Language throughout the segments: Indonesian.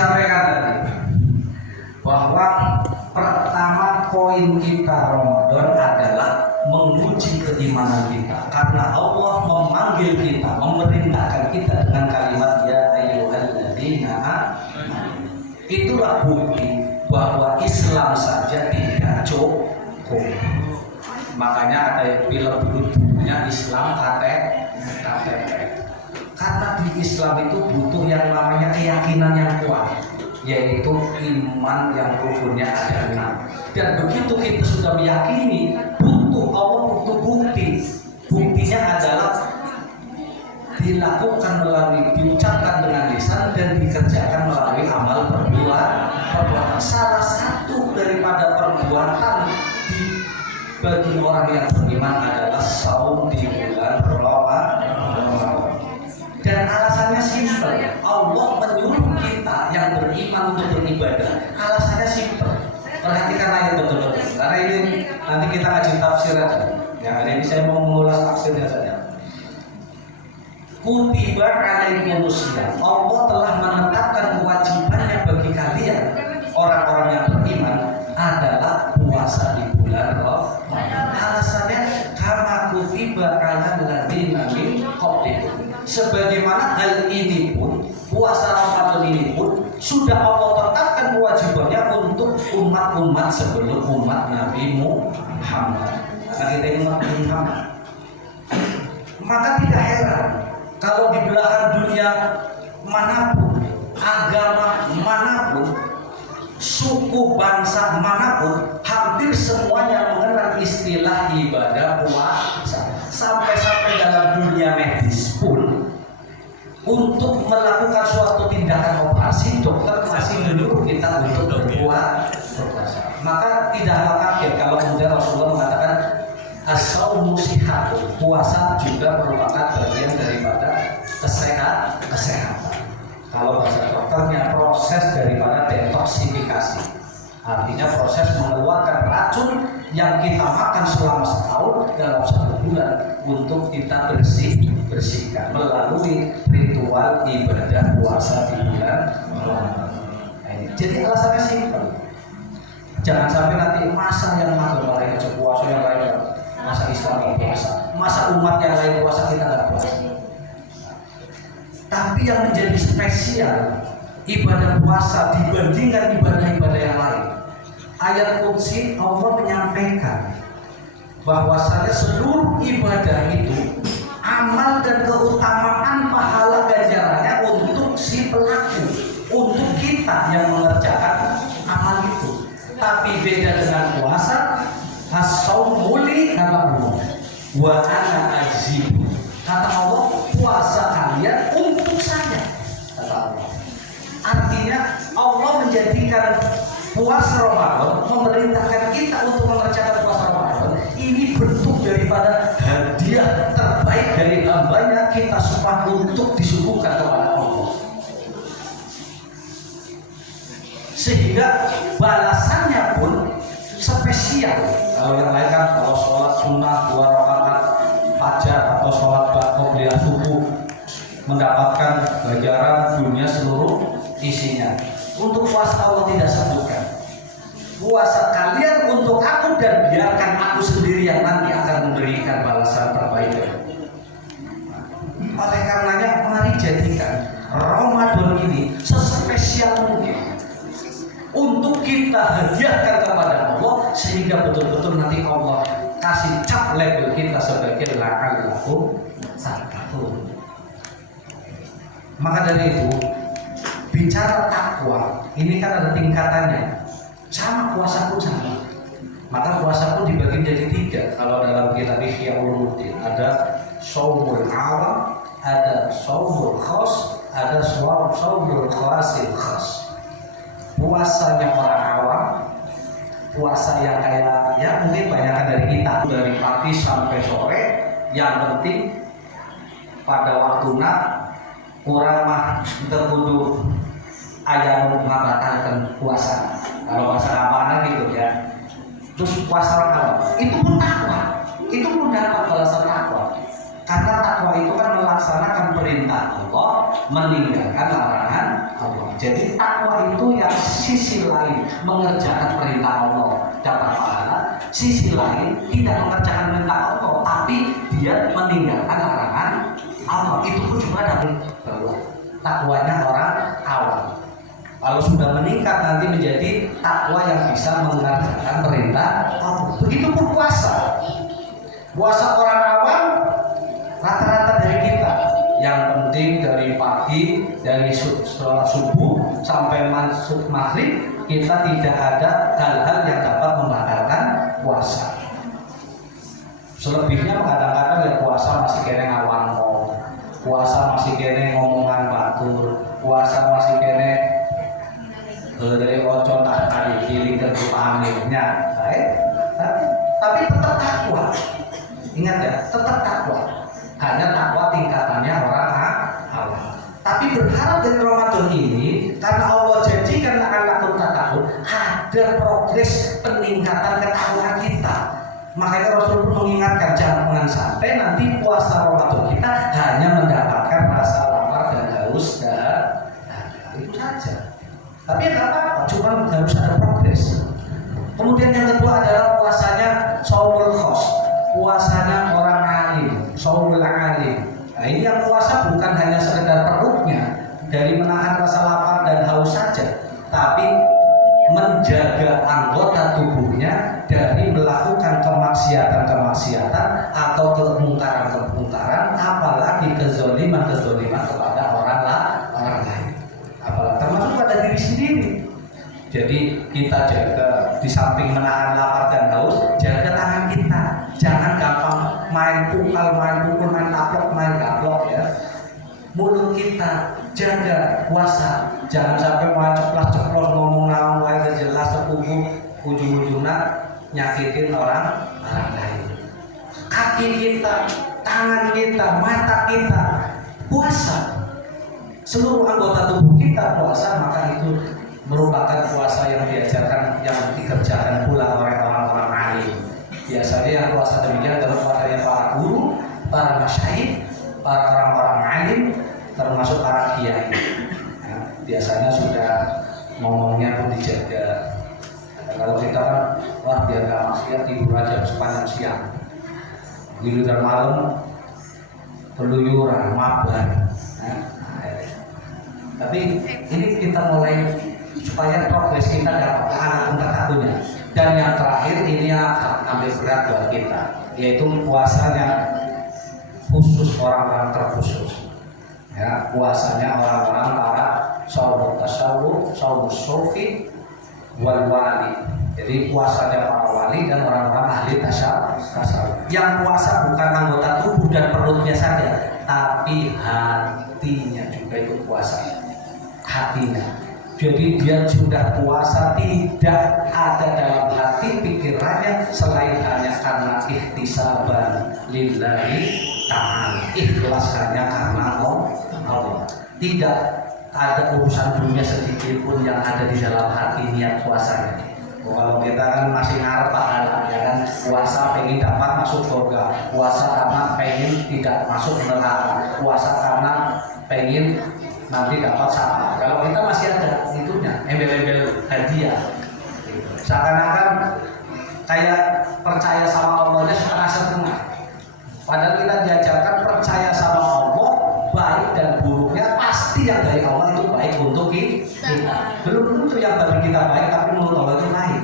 sampaikan tadi bahwa pertama poin kita Ramadan adalah menguji keimanan kita, karena Allah memanggil kita, memerintahkan kita dengan kalimat ya ayyuhalladzina amanu. Itulah bukti bahwa Islam saja tidak cukup. Makanya ada film dulu judulnya Islam KTP. Karena di Islam itu butuh yang namanya keyakinan yang kuat, yaitu iman yang rukunnya ada 6. Dan begitu kita sudah meyakini, Allah butuh bukti. Buktinya adalah dilakukan melalui, diucapkan dengan lisan dan dikerjakan melalui amal perbuatan. Salah satu daripada perbuatan bagi orang yang beriman adalah saum di bulan Ramadan. Dan alasannya simpel. Allah menyuruh kita yang beriman untuk beribadah. Alasannya simpel. Perhatikan ayat betul-betul. Karena ini nanti kita ngaji tafsir aja. Ya, hari ini saya mau mengulas tafsirnya saja. Kutiba alaikumusiyam. Allah telah menetapkan kewajibannya bagi kalian orang-orang yang beriman adalah puasa di bulan Ramadan. Alasannya karena kutiba alal ladzina min qablikum. Sebagaimana hal ini pun, puasa Ramadan ini pun sudah Allah tetapkan kewajibannya untuk umat-umat sebelum umat Nabi Muhammad. Karena kita ini umat Muhammad. Maka tidak heran kalau di belahan dunia manapun, agama manapun, suku bangsa manapun, hampir semuanya mengenal istilah ibadah puasa. Sampai-sampai dalam dunia medis pun, untuk melakukan suatu tindakan operasi, dokter masih menyuruh kita untuk berpuasa. Maka tidaklah kaget kalau kemudian Rasulullah mengatakan as-saumu sihatun, puasa juga merupakan bagian daripada kesehatan. Kalau bahasa dokternya proses daripada detoksifikasi, artinya proses mengeluarkan racun yang kita makan selama setahun dalam 1 bulan untuk kita bersihkan melalui ritual ibadah puasa di bulan Ramadan. Jadi alasannya simpel. Jangan sampai nanti masa yang agama lain aja puasa, yang lain masa Islam nggak puasa, masa umat yang lain puasa kita nggak puasa. Tapi yang menjadi spesial ibadah puasa dibandingkan ibadah-ibadah yang lain, ayat Qudsi Allah menyampaikan bahwasanya seluruh ibadah itu amal dan keutamaan pahala ganjarannya untuk si pelaku, untuk kita yang mengerjakan amal itu. Tapi beda dengan puasa, as-saumu li wa ana azibu. Kata Allah, puasa kalian untuk saya, kata Allah. Artinya Allah menjadikan puasa Ramadan, memerintahkan kita untuk mengerjakan puasa Ramadan. Ini bentuk daripada hadiah terbaik dari hambanya kita supaya untuk disuguhkan kepada Allah. Sehingga balasannya pun spesial. Kalau yang lain kan kalau sholat sunnah 2 rakaat fajar atau sholat qobliyah subuh mendapatkan ganjaran dunia seluruh isinya. Untuk puasa Allah tidak sebutkan. Puasa kalian untuk aku dan biarkan aku sendiri yang nanti akan memberikan balasan terbaik. Oleh karenanya mari jadikan Ramadan ini sespesial mungkin untuk kita hadiahkan kepada Allah, sehingga betul-betul nanti Allah kasih cap label kita sebagai la'allahu tattaqun. Maka dari itu, bicara takwa ini kan ada tingkatannya. Sama puasa pun sama. Maka puasa pun dibagi menjadi 3. Kalau dalam kitab Ihya Ulumuddin ada shaumul awam, ada shaumul khas, ada shaumul khasil khas. Puasanya orang awam, puasa yang kayak ya mungkin banyak dari kita dari pagi sampai sore, yang penting pada waktu orang mah terkudu ayam membatalkan puasa. Kalau bahasa kampana gitu ya. Terus puasa awam itu pun takwa, itu pun dapat balasan takwa. Karena takwa itu kan melaksanakan perintah Allah, meninggalkan larangan Allah. Jadi takwa itu yang sisi lain mengerjakan perintah Allah dapat pahala, sisi lain tidak mengerjakan perintah Allah tapi dia meninggalkan larangan Allah. Itu pun juga dapat bahwa takwanya orang awam. Kalau sudah meningkat nanti menjadi takwa yang bisa mengerjakan perintah Allah. Begitupun puasa. Puasa orang awam rata-rata dari kita. Yang penting dari pagi, dari sholat subuh sampai masuk maghrib, kita tidak ada hal-hal yang dapat membatalkan puasa. Selebihnya kadang-kadang ya puasa masih kene ngawang, puasa masih kene ngomongan batur, puasa masih kene dari ocon tak tadi giling ke amirnya, tapi tetap takwa. Ingat ya, tetap takwa. Hanya takwa tingkatannya orang awam. Tapi berharap dari Ramadan ini, karena Allah janjikan akan lakukan takut, ada progres peningkatan ketakwaan kita. Makanya Rasul pun mengingatkan jangan sampai nanti puasa Ramadan kita hanya mendapatkan rasa lapar dan haus dan itu saja. Tapi ya nggak apa-apa, cuma harus ada progres. Kemudian yang kedua adalah puasanya shaumul khos, puasanya orang alim, shaumul alim. Nah ini yang puasa bukan hanya sekedar perutnya dari menahan rasa lapar dan haus saja, tapi menjaga anggota tubuhnya dari melakukan kemaksiatan atau kemungkaran, apalagi kezaliman kepada orang lain, apalagi termasuk pada diri sendiri. Jadi kita jaga, di samping menahan lapar dan haus, jaga tangan kita, jangan gampang main pukul, main gaplok ya. Mulut kita jaga puasa, jangan sampai main ceplos ngomong nawai jelas terkubu ujung-ujungnya nyakitin orang lain. Kaki kita, tangan kita, mata kita puasa, seluruh anggota tubuh kita puasa, maka itu merupakan puasa yang diajarkan, yang dikerjakan pula oleh orang-orang alim. Biasanya yang puasa demikian adalah puasanya para guru, para masyayikh, para orang-orang alim, termasuk para kiai. Ya, biasanya sudah ngomongnya pun dijaga. Kalau kita kan, wah biar gak maksiat tidur aja sepanjang siang, tidur dan malam, keluyuran, mabar. Tapi ini kita mulai supaya progres kita dapat anak tertentunya. Dan yang terakhir ini ambil berat buat kita, yaitu puasanya khusus orang-orang terkhusus. Ya, puasanya orang-orang para sahabat tasawuf, sahabat sufi, wal wali. Jadi puasanya para wali dan orang-orang ahli tasawuf. Yang puasa bukan anggota tubuh dan perutnya saja, tapi hatinya juga ikut puasa. Hatinya. Jadi dia sudah puasa, tidak ada dalam hati pikirannya selain hanya karena ihtisaban lillahi ta'ala, ikhlas hanya karena Allah. Tidak ada urusan dunia sedikit pun yang ada di dalam hati niat puasanya. Kalau kita kan masih ngarep pahala, ya kan, puasa pengen dapat masuk surga, puasa karena pengen tidak masuk neraka, puasa karena pengen nanti dapat sama. Kalau kita masih ada itunya, embel-embel hadiah, seakan-akan kayak percaya sama Allahnya setengah-setengah. Padahal kita diajarkan percaya sama Allah, baik dan buruknya pasti yang dari Allah itu baik untuk kita. Belum tentu yang bagi kita baik, tapi menurut Allah itu baik.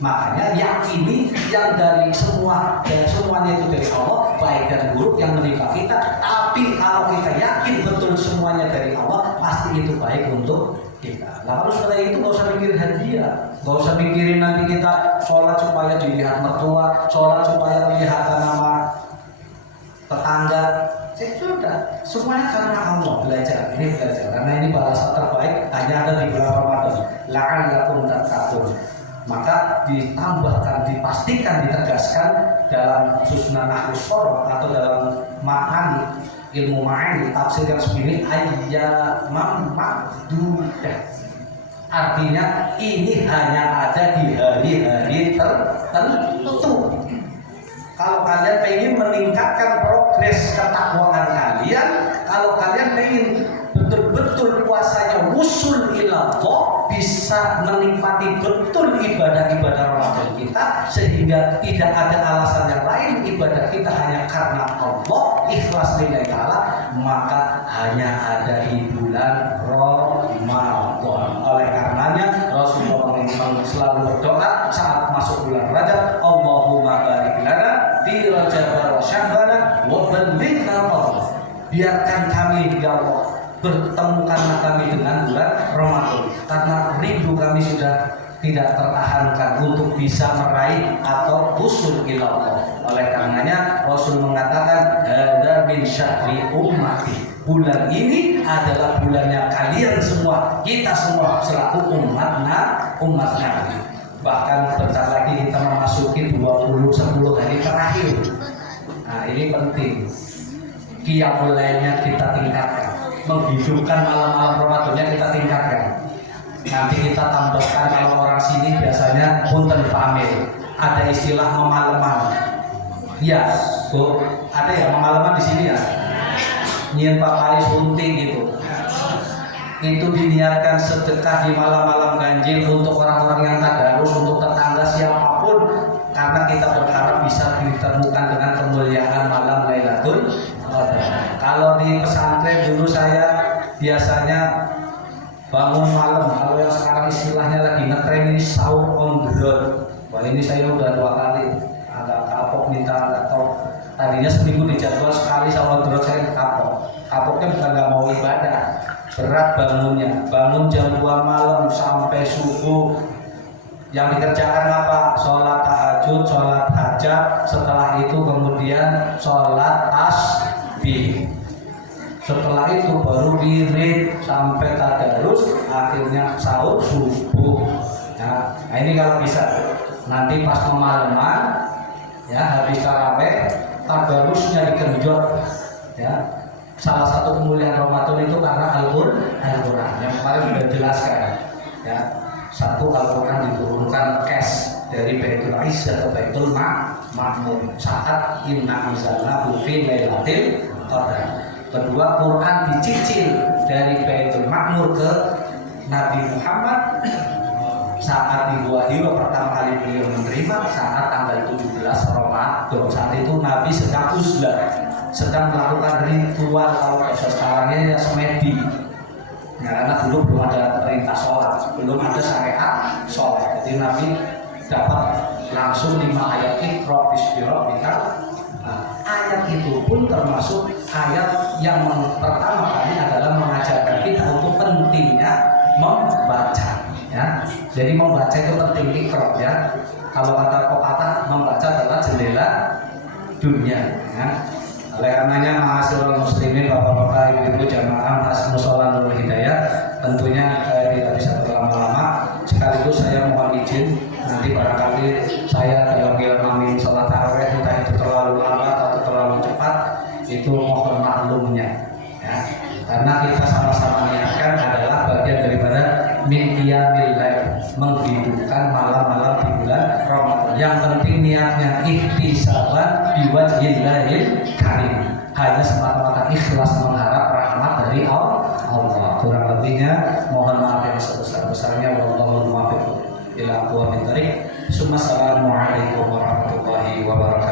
Makanya yakini yang dari semuanya itu dari Allah, baik dan buruk yang menimpa kita. Tapi kalau kita yakin betul semuanya dari Allah, pasti itu baik untuk kita. Nah kalau setelah itu nggak usah mikirin hadiah, nggak usah mikirin nanti kita sholat supaya dilihat mertua, sholat supaya dilihat nama tetangga. Sudah, semuanya karena Allah. Belajar, karena ini balasan terbaik hanya ada di bulan Ramadan. La'allakum tattaqun. Maka ditambahkan, dipastikan, ditegaskan dalam susunan Nahwus Shoroh atau dalam ma'ani, ilmu ma'ani, tafsir yang sebini ayyamam ma'dudah. Artinya ini hanya ada di hari-hari tertentu. Kalau kalian ingin meningkatkan progres ketakwaan kalian, kalau kalian ingin betul-betul puasanya bisa menikmati betul ibadah-ibadah Ramadan kita, sehingga tidak ada alasan yang lain, ibadah kita hanya karena Allah, ikhlas lillahi ta'ala, maka hanya ada di bulan Ramadan. Oleh karenanya Rasulullah selalu berdoa saat masuk bulan Rajab, Allahumma barik lana fi Rajab wa Sya'ban wa ballighna Ramadan. Biarkan kami ya Allah, bertemukanlah kami dengan bulan Ramadan, karena rindu kami sudah tidak tertahankan untuk bisa meraih atau usul ila Allah. Oleh karenanya Rasul mengatakan hadza min syahri ummati. Bulan ini adalah bulannya kalian semua, kita semua selaku umat Nabi. Bahkan bentar lagi kita memasuki 10 hari terakhir. Nah, ini penting. Qiyamul lailnya kita tingkatkan, menghidupkan malam-malam Ramadannya kita tingkatkan. Nanti kita tambahkan, kalau orang sini biasanya punten pamil, ada istilah memalaman. Ya, Bu, ada ya memalaman di sini ya. Nyian papai sunting gitu. Itu diniatkan sedekah di malam-malam ganjil untuk orang-orang yang tadarus, untuk tetangga siapapun, karena kita berharap bisa ditemukan dengan kemuliaan malam Lailatul Qadar. Kalau di pesantren dulu saya biasanya bangun malam, kalau yang sekarang istilahnya lagi ngetren ini sahur on the road. Wah, ini saya udah 2 kali agak kapok minta atau tadinya seminggu dijadwal sekali sama on the road, saya kapok. Kapoknya bukan nggak mau ibadah, berat bangunnya, bangun jam 2 malam sampai subuh. Yang dikerjakan apa? Sholat tahajud, sholat hajat, setelah itu kemudian sholat tasbih. Setelah itu baru wirid sampai tadarus, akhirnya sahur subuh. Nah, ini kalau bisa nanti pas pemalaman, ya habis taraweh, tadarusnya digenjot. Ya, salah satu kemuliaan Ramadan itu karena Al-Quran yang kemarin sudah jelaskan. Ya, satu Al-Quran diturunkan cash dari Baitul Izzah atau Baitul Ma'mur saat inna anzalnahu fi lailatul qadar. Kedua, Quran dicicil dari Baitul Ma'mur ke Nabi Muhammad saat diwahyu pertama kali beliau menerima saat tanggal 17 Ramadan. Saat itu Nabi sedang uzlah, sedang melakukan ritual, kalau bahasa sekarangnya ya semedi. Ya, karena dulu belum ada perintah sholat, belum ada syariat sholat. Jadi Nabi dapat langsung 5 ayat Iqra bismi rabbika. Nah, ayat itu pun termasuk ayat yang pertama kali adalah mengajarkan kita untuk pentingnya membaca. Ya, jadi membaca itu penting, Iqra ya. Kalau kata pepatah, membaca adalah jendela dunia. Ya. Oleh karenanya ma'asyiral muslimin, bapak-bapak, ibu-ibu jamaah Musola Nurul Hidayah, tentunya tidak bisa berlama-lama. Sekaligus saya mohon izin, nanti barangkali saya bilang amin sholat tarawih, entah itu terlalu lambat atau terlalu cepat, itu mohon maklumnya. Ya. Karena kita sama-sama niatkan adalah bagian daripada min qiyamil lail, menghidupkan malam-malam di bulan Ramadan. Yang penting niatnya ihtisaban biwajhillahil karim, hanya semata-mata ikhlas mengharap rahmat dari Allah. Kurang lebihnya mohon maaf yang sebesar-besarnya. Wallahu muwaffiq ila aqwamit thoriq. Assalamualaikum warahmatullahi wabarakatuh.